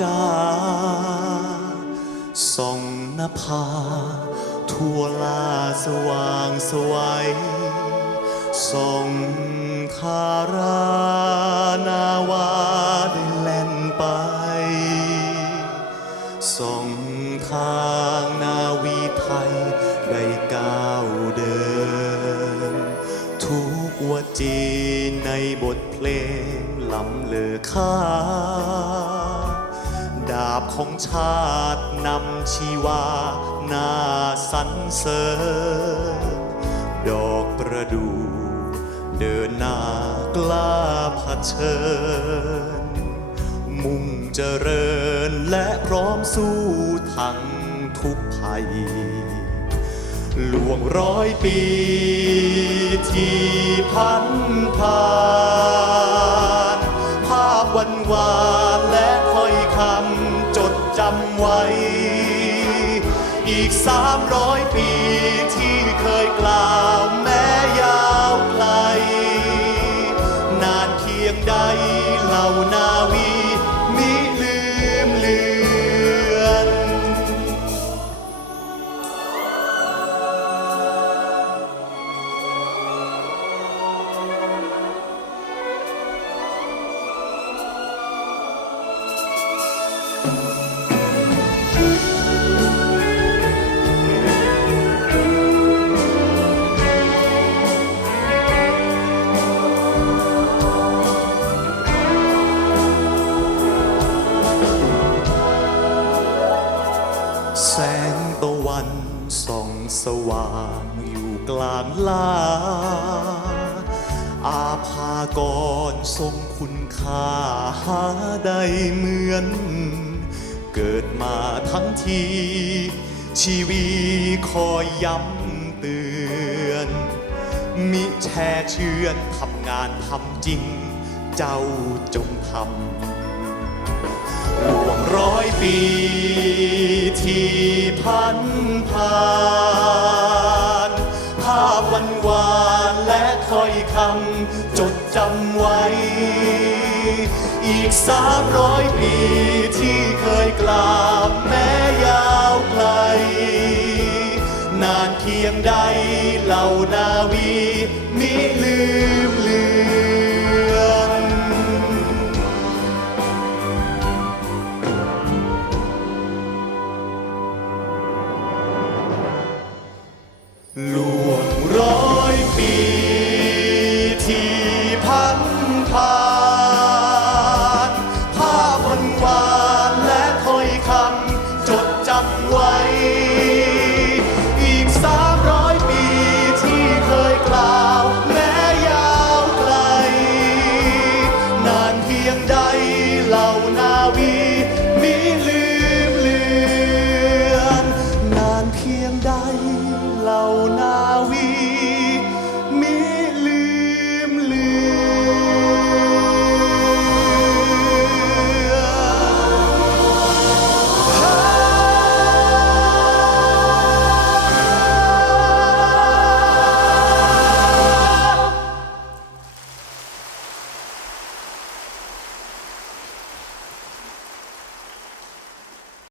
จาส่องนภาทั่วลาสว่างสวัยส่องคารานาวาได้แล่นไปส่องทางนาวีไทยได้ก้าวเดิน ทุกวจีในบทเพลงลำเลอค่าาบของชาตินำชีวานาสรรเสริญดอกประดู่เดินหน้ากล้าเผชิญ มุ่งเจริญและพร้อมสู้ทั้งทุกภัยล่วงร้อยปีที่พันผ่าน อีกสามร้อยปีที่เคยกล่าวแม้ยาวไกล นานเพียงใดเหล่านาวี ส่องสว่างอยู่กลางลา อาภากรทรงคุณค่าหาได้เหมือน เกิดมาทั้งที ชีวีคอยย้ำเตือน มิแช่เชือนทำงานทำจริง เจ้าจงทำล่วงร้อยปีำจดจำไว้ อีกสามร้อยปีที่เคยกล่าวแม้ยาวไกล นานเพียงใดเหล่านาวีมิลืมเลือน